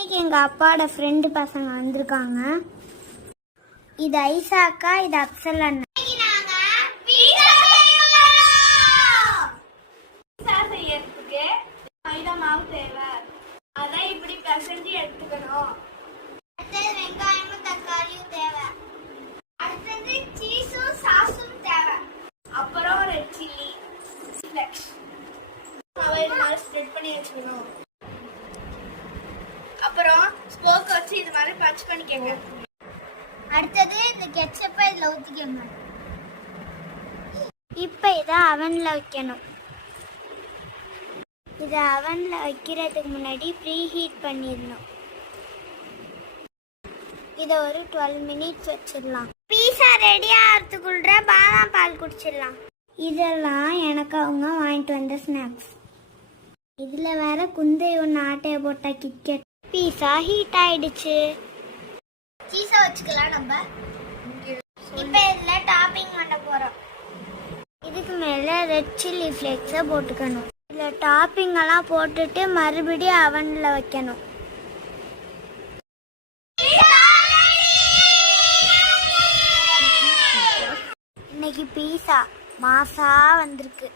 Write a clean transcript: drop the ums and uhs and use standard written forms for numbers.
எங்க அப்பாவோட ஃப்ரெண்டு பசங்க வந்திருக்காங்க. இது ஐசாக்கா, இது அப்சல் அண்ணா. மைதா மாவு தேவை, அதான் இப்படி பிசைஞ்சு எடுத்துக்கணும். வெங்காயமும் தக்காளியும் தேவை. அடுத்தது சீஸும் சாஸும் தேவை. அப்புறம் ரெட் சில்லி ஃப்ளெக்ஸ் ஸ்ப்ரெட் பண்ணி வச்சுக்கணும். அப்புறம் ஸ்போக் வச்சு இது மாதிரி பச் பண்ணிக்கோங்க. அடுத்தது இந்த கெட்சப்பை இதில் ஊற்றிக்கோங்க. இப்போ இதை அவனில் வைக்கணும். இதை அவனில் வைக்கிறதுக்கு முன்னாடி ப்ரீ ஹீட் பண்ணிடணும். இதை ஒரு 12 மினிட்ஸ் வச்சிடலாம். பீஸா ரெடி ஆகிறதுக்குள்ள பாதாம் பால் குடிச்சிடலாம். இதெல்லாம் எனக்கு அவங்க வாங்கிட்டு வந்த ஸ்நாக்ஸ். இதில் வேற குந்தை ஒன்று ஆட்டையை போட்ட கிட்கெட். பீஸா ஹீட் ஆயிடுச்சு. சீஸை வச்சுக்கலாம் நம்ம. இப்போ இதில் டாப்பிங் பண்ண போகிறோம். இதுக்கு மேலே ரெட் சில்லி ஃப்ளேக்ஸை போட்டுக்கணும். இதில் டாப்பிங் எல்லாம் போட்டுட்டு மறுபடியும் அவனில் வைக்கணும். இன்னைக்கு பீஸா மாசா வந்திருக்கு.